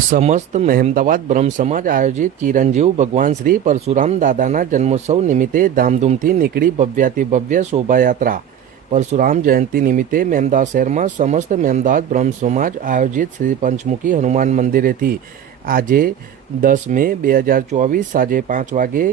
સમસ્ત મહેમદાવાદ બ્રહ્મ સમાજ આયોજિત ચિરંજીવ ભગવાન શ્રી પરશુરામ દાદાના જન્મોત્સવ નિમિત્તે ધામધૂમથી નીકળી ભવ્યાતિ ભવ્ય શોભાયાત્રા. પરશુરામ જયંતિ નિમિત્તે મહેમદાવાદ શહેરમાં સમસ્ત મહેમદાવાદ બ્રહ્મ સમાજ આયોજિત શ્રી પંચમુખી હનુમાન મંદિરેથી આજે દસ મે બે હજાર ચોવીસ સાંજે પાંચ વાગે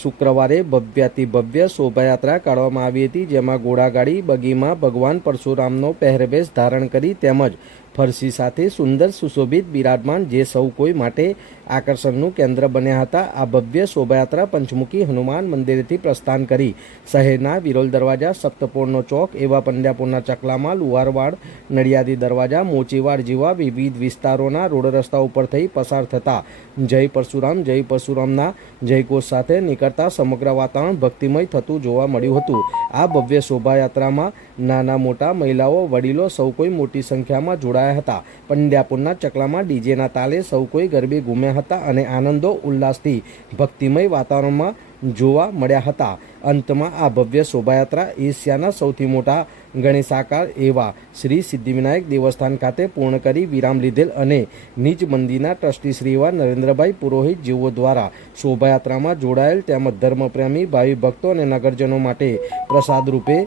શુક્રવારે ભવ્યાતિ ભવ્ય શોભાયાત્રા કાઢવામાં આવી હતી, જેમાં ઘોડાગાડી, બગીમાં, ભગવાન પરશુરામનો પહેરવેશ ધારણ કરી તેમજ ફરસી સાથે સુંદર, સુશોભિત, બિરાજમાન જે સૌ કોઈ માટે આકર્ષણનું કેન્દ્ર બન્યા હતા, આ ભવ્ય શોભાયાત્રા પંચમુખી હનુમાન મંદિરેથી પ્રસ્થાન કરી. શહેરના વિરોલ દરવાજા સપ્તપોળનો ચોક એવા પંડ્યાપુરના ચકલામાં લુહારવાડ, નડિયાદી દરવાજા, મોચીવાડ જેવા વિવિધ વિસ્તારોના રોડ રસ્તા ઉપર થઈ પસાર થતા. જય પરશુરામ, જય પરશુરામના જયઘોષ સાથે નીકળતા સમગ્ર વાતાવરણ ભક્તિમય થતું જોવા મળ્યું હતું. આ ભવ્ય શોભાયાત્રામાં નાના મોટા મહિલાઓ, વડીલો સૌ કોઈ મોટી સંખ્યામાં જોડાયા હતા. પંડ્યાપુરના ચકલામાં ડીજેના તાલે સૌ કોઈ ગરબે ઘૂમ્યા હતા અને આનંદો, ઉલ્લાસથી ભક્તિમય વાતાવરણમાં જોવા મળ્યા હતા. અંતમાં આ ભવ્ય શોભાયાત્રા એશિયાના સૌથી મોટા ગણેશાકાર એવા શ્રી સિદ્ધિવિનાયક દેવસ્થાન ખાતે પૂર્ણ કરી વિરામ લીધેલ અને નિજ મંદિરના ટ્રસ્ટી શ્રી એવા નરેન્દ્રભાઈ પુરોહિત જેઓ દ્વારા શોભાયાત્રામાં જોડાયેલ તેમજ ધર્મપ્રેમી, ભાવિ ભક્તો અને નગરજનો માટે પ્રસાદ રૂપે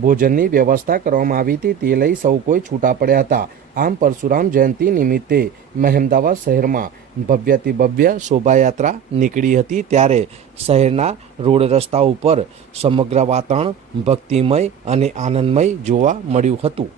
ભોજનની વ્યવસ્થા કરવામાં આવી હતી, તે લઈ સૌ કોઈ છૂટા પડ્યા હતા. આમ પરશુરામ જયંતિ નિમિત્તે મહેમદાવાદ શહેરમાં ભવ્યથી ભવ્ય શોભાયાત્રા નીકળી હતી. ત્યારે શહેરના રોડ રસ્તા ઉપર સમગ્ર વાતાવરણ ભક્તિમય અને આનંદમય જોવા મળ્યું હતું.